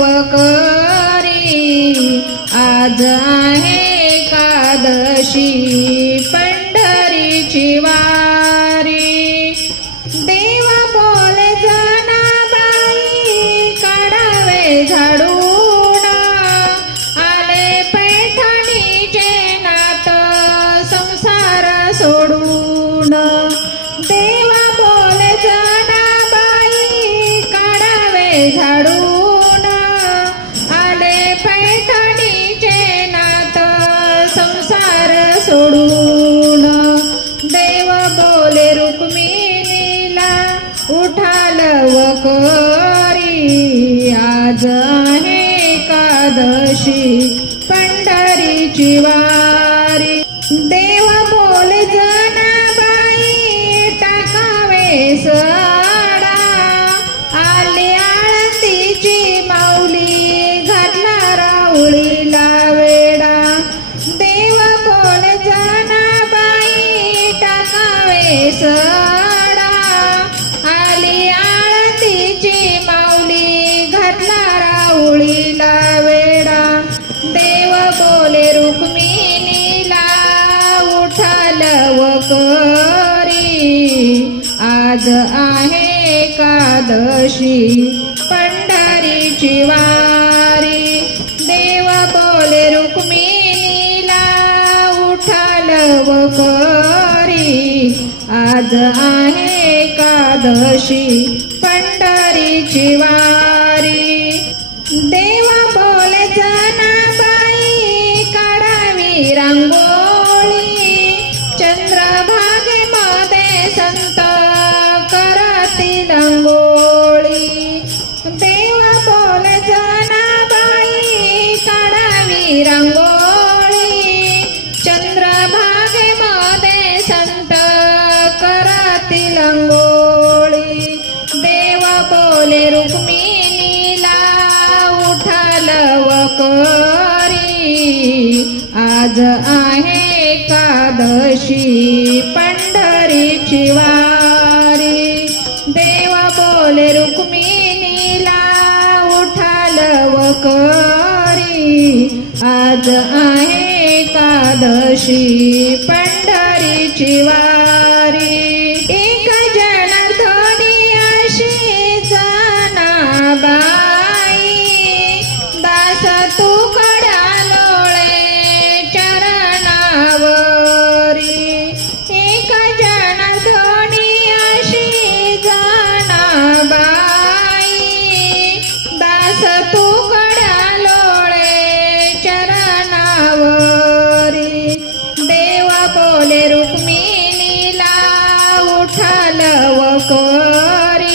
वकरी आज आहे एकादशी पंढरीची वारी देव बोले जनाबाई काढावे झाडून आले पैठणीचे नात संसार सोडून देव बोले जनाबाई काढावे झाडून आले पैठणीचे नात संसार सोडून देव बोले रुक्मिणीला उठाल वकरी आज आहे एकादशी पंढरीची वारी देव बोले जनाबाई टाकावे सडा आली आळंदीची माऊली घातला राऊळीला वेडा देव बोले जनाबाई टाकावे सडा आली आळंदीची माऊली घातला राऊळीला वेडा देव बोले रुक्मिणीला उठाल वकरी आज आहे एकादशी पंढरीची वारी देव बोले रुक्मिणीला उठाल वकरी आज आहे एकादशी पंढरीची वारी देव बोले जनाबाई काढावी रांगोळी चंद्रभागेमध्ये संत करतील अंघोळी देव बोले जनाबाई काढावी रांगोळी चंद्रभागेमध्ये संत करतील अंघोळी देव बोले रुक्मिणीला उठाल वकरी आज आहे एकादशी पंढरीची वारी देव बोले रुक्मिणीला उठाल वकरी आज आहे एकादशी पंढरीची वारी एक जनार्दनी अशी जनाबाई दास तुकडा लोळे चरणावरी एक जनार्दनी अशी जनाबाई दास तुकडा लोळे चरणावरी देव बोले रुक्मिणीला उठाल वकरी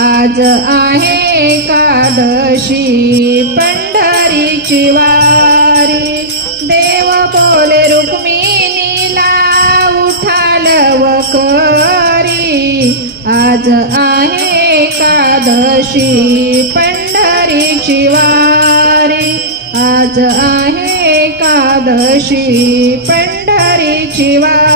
आज आहे एकादशी पंढरीची वारी देव बोले रुक्मिणीला उठाल वकरी आज आहे एकादशी पंढरीची वारी आज आहे एकादशी पंढरीची वारी।